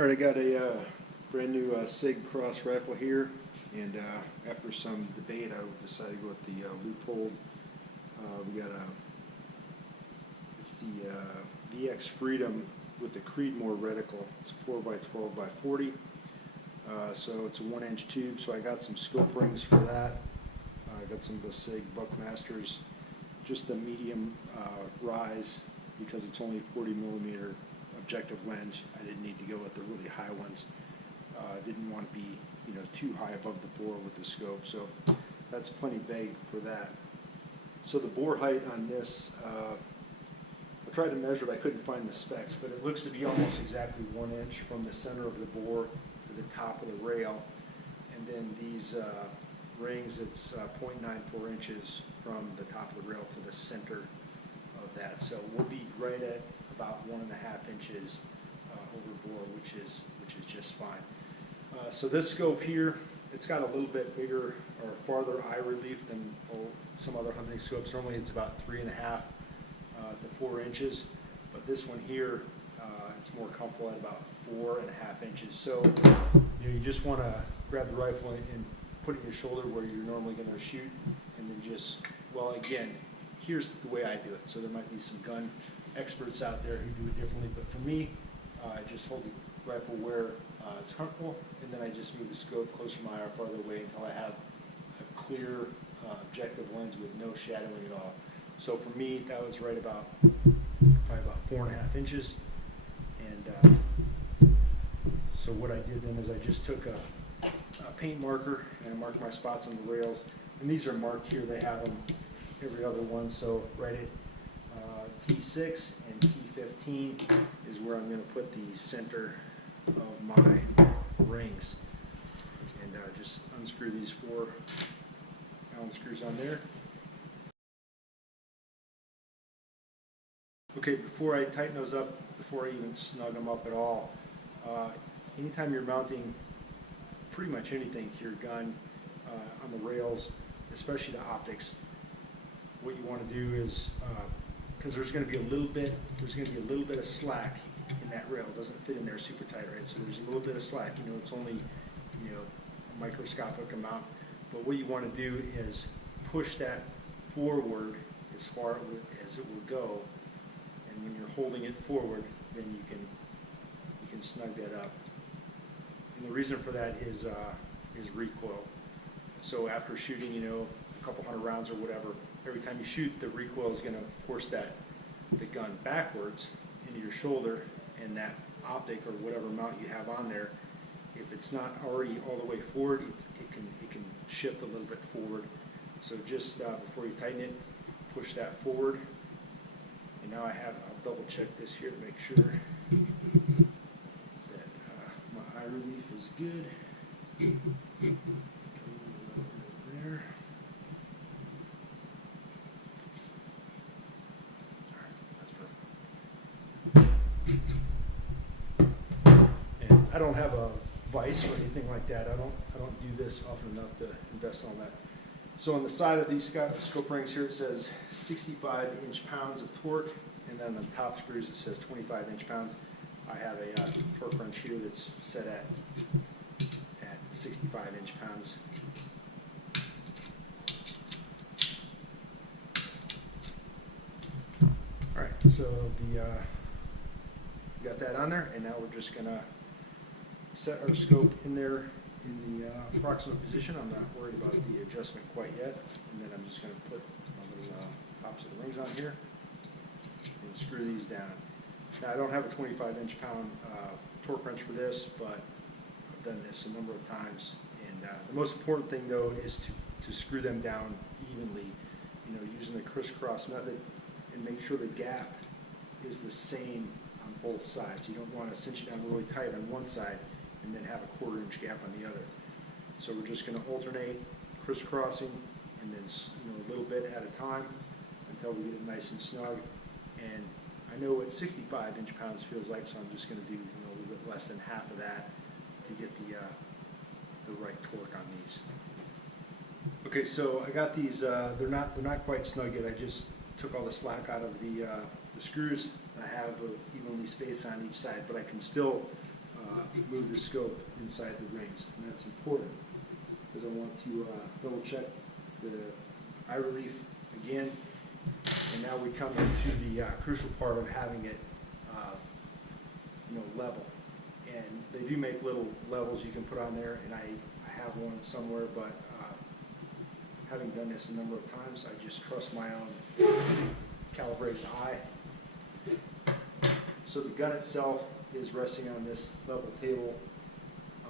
Alright, I got a brand new Sig Cross rifle here, and after some debate I decided to go with the Leupold. We got it's the VX-Freedom with the Creedmoor reticle. It's a 4x12x40, so it's a 1-inch tube, so I got some scope rings for that. I got some of the Sig Buckmasters, just the medium rise, because it's only 40mm objective lens. I didn't need to go with the really high ones. Didn't want to be, too high above the bore with the scope, so that's plenty big for that. So the bore height on this, I tried to measure it. I couldn't find the specs, but it looks to be almost exactly 1 inch from the center of the bore to the top of the rail. And then these rings, it's 0.94 inches from the top of the rail to the center of that. So we'll be right at about 1.5 inches over bore, which is just fine. So this scope here, it's got a little bit bigger or farther eye relief than some other hunting scopes. Normally it's about 3.5 to 4 inches, but this one here, it's more comfortable at about 4.5 inches. So you just want to grab the rifle and put it in your shoulder where you're normally going to shoot, and then just, well, again, here's the way I do it. So there might be some gun experts out there who do it differently, but for me, I just hold the rifle where it's comfortable, and then I just move the scope closer to my eye or farther away until I have a clear objective lens with no shadowing at all. So for me, that was right about probably about 4.5 inches. And so what I did then is I just took a paint marker and I marked my spots on the rails, and these are marked here. They have them every other one. So right at T6 and T15 is where I'm going to put the center of my rings, and just unscrew these 4 Allen screws on there. Okay, before I tighten those up, before I even snug them up at all, anytime you're mounting pretty much anything to your gun on the rails, especially the optics, what you want to do is, because there's going to be a little bit of slack in that rail. It doesn't fit in there super tight, right? So there's a little bit of slack. It's only a microscopic amount. But what you want to do is push that forward as far as it will go. And when you're holding it forward, then you can snug that up. And the reason for that is recoil. So after shooting, a couple hundred rounds or whatever, every time you shoot, the recoil is going to force the gun backwards into your shoulder, and that optic or whatever mount you have on there, if it's not already all the way forward, it can shift a little bit forward. So just before you tighten it, push that forward. And now I'll double check this here to make sure that my eye relief is good. There. All right, that's perfect. And I don't have a vise or anything like that. I don't do this often enough to invest on that. So on the side of these scope rings here, it says 65 inch-pounds of torque, and then on the top screws it says 25 inch-pounds. I have a torque wrench here that's set at 65 inch-pounds. All right, so got that on there, and now we're just gonna set our scope in there in the approximate position. I'm not worried about the adjustment quite yet. And then I'm just going to put my little tops of the rings on here and screw these down. Now I don't have a 25 inch-pound torque wrench for this, but I've done this a number of times. And the most important thing though is to screw them down evenly, using the crisscross method, and make sure the gap is the same on both sides. You don't want to cinch it down really tight on one side and then have a 1/4 inch gap on the other. So we're just going to alternate crisscrossing, and then a little bit at a time until we get it nice and snug. And I know what 65 inch-pounds feels like, so I'm just going to do a little bit less than half of that to get the right torque on these. Okay, so I got these. They're not quite snug yet. I just took all the slack out of the screws. I have evenly spaced on each side, but I can still move the scope inside the rings, and that's important because I want to double check the eye relief again. And now we come into the crucial part of having it, level. And they do make little levels you can put on there, and I have one somewhere, but having done this a number of times, I just trust my own calibrated eye. So the gun itself is resting on this level table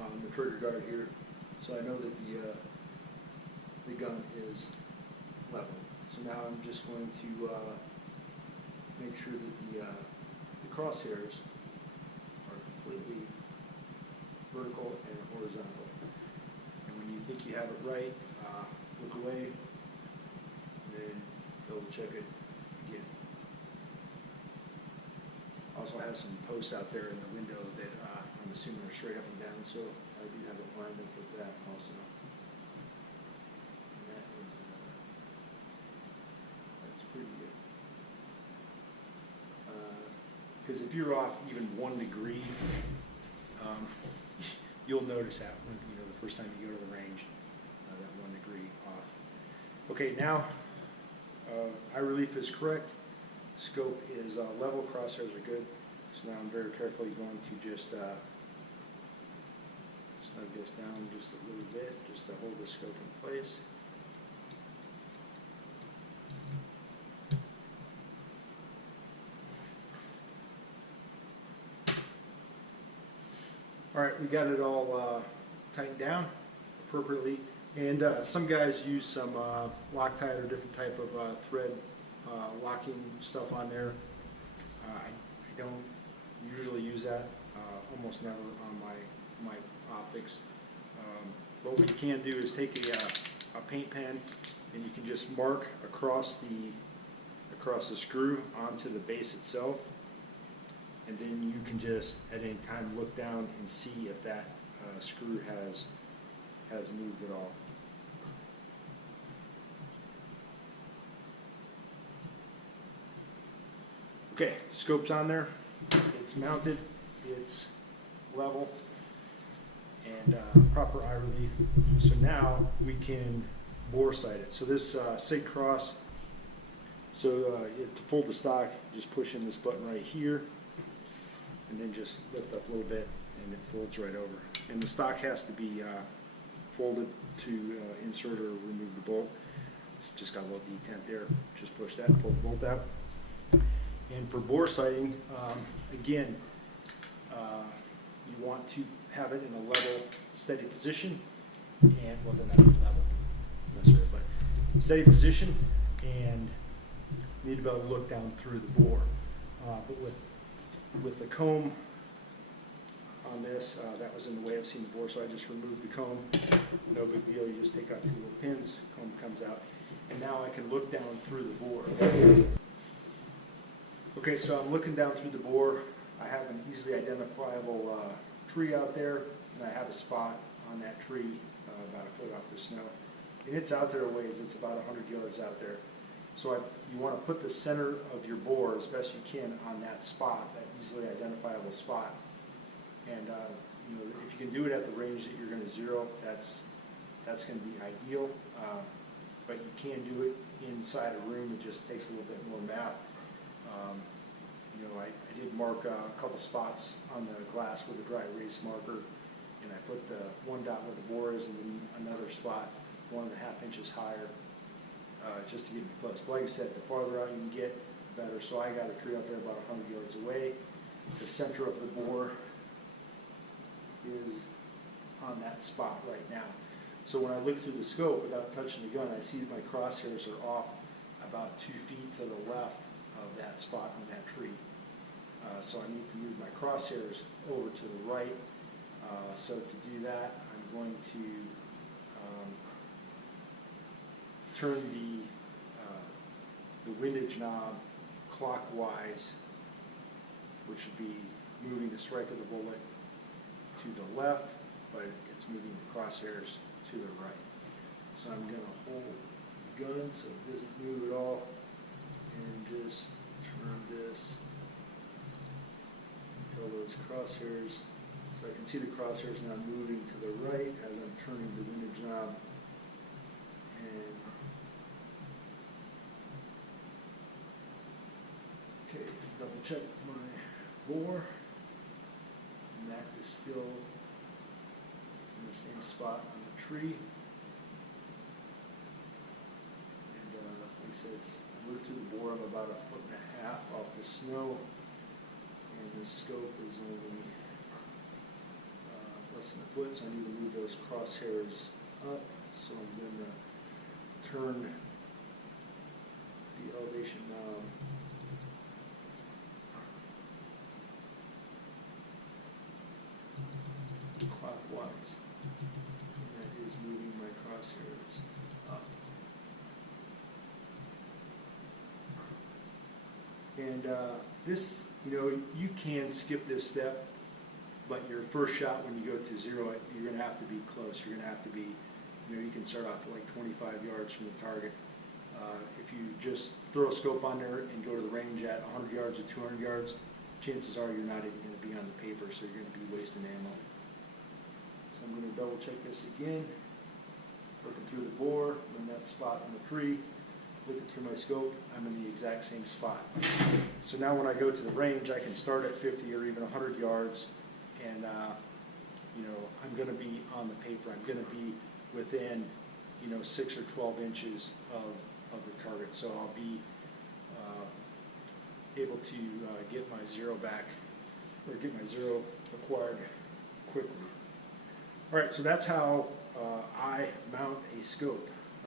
on the trigger guard here, so I know that the gun is level. So now I'm just going to make sure that the crosshairs are completely vertical and horizontal. And when you think you have it right, look away, and then double check it again. Also has some posts out there in the window that I'm assuming are straight up and down, so I do have alignment with that also. And that is, that's pretty good. Because if you're off even 1 degree, you'll notice that when, the first time you go to the range, that 1 degree off. Okay, now eye relief is correct. Scope is level, crosshairs are good. So now I'm very carefully going to just snug this down just a little bit, just to hold the scope in place. All right, we got it all tightened down appropriately. And some guys use some Loctite or different type of thread locking stuff on there. I don't usually use that, almost never on my optics. But what you can do is take a paint pen and you can just mark across the screw onto the base itself, and then you can just at any time look down and see if that screw has moved at all. Okay, scope's on there, it's mounted, it's level, and proper eye relief. So now we can bore sight it. So this Sig Cross, so to fold the stock, just push in this button right here, and then just lift up a little bit, and it folds right over. And the stock has to be folded to insert or remove the bolt. It's just got a little detent there. Just push that, pull the bolt out. And for bore sighting, again, you want to have it in a level, steady position, and well, they're not level necessarily, but steady position, and you need to be able to look down through the bore. But with the comb on this, that was in the way of seeing the bore, so I just removed the comb. No big deal. You just take out 2 little pins, comb comes out, and now I can look down through the bore. Okay, so I'm looking down through the bore. I have an easily identifiable tree out there, and I have a spot on that tree about a foot off the snow. And it's out there a ways, it's about 100 yards out there. So you want to put the center of your bore as best you can on that spot, that easily identifiable spot. And if you can do it at the range that you're going to zero, that's going to be ideal. But you can do it inside a room. It just takes a little bit more math. I did mark a couple spots on the glass with a dry erase marker, and I put the one dot where the bore is, and then another spot 1.5 inches higher, just to get me close. But like I said, the farther out you can get, the better. So I got a tree out there about 100 yards away. The center of the bore is on that spot right now. So when I look through the scope without touching the gun, I see that my crosshairs are off about 2 feet to the left of that spot on that tree. So I need to move my crosshairs over to the right. So to do that, I'm going to turn the windage knob clockwise, which would be moving the strike of the bullet to the left, but it's moving the crosshairs to the right. So I'm going to hold the gun so it doesn't move at all, and just turn this until those crosshairs, so I can see the crosshairs now moving to the right as I'm turning the windage knob. And okay, double check my bore, and that is still in the same spot on the tree. And like I said, I looked through the bore, I'm about 1.5 feet off the snow, and the scope is only less than 1 foot, so I need to move those crosshairs up. So I'm going to turn the elevation knob clockwise, and that is moving my crosshairs up. And this, you can skip this step, but your first shot when you go to 0, you're going to have to be close. You're going to have to be, you can start off at like 25 yards from the target. If you just throw a scope on there and go to the range at 100 yards or 200 yards, chances are you're not even going to be on the paper, so you're going to be wasting ammo. So I'm going to double check this again. Looking through the bore, I'm in that spot on the tree. Looking through my scope, I'm in the exact same spot. So now when I go to the range, I can start at 50 or even 100 yards, and I'm going to be on the paper. I'm going to be within 6 or 12 inches of the target, so I'll be able to get my zero back, or get my zero acquired quickly. All right, so that's how I mount a scope.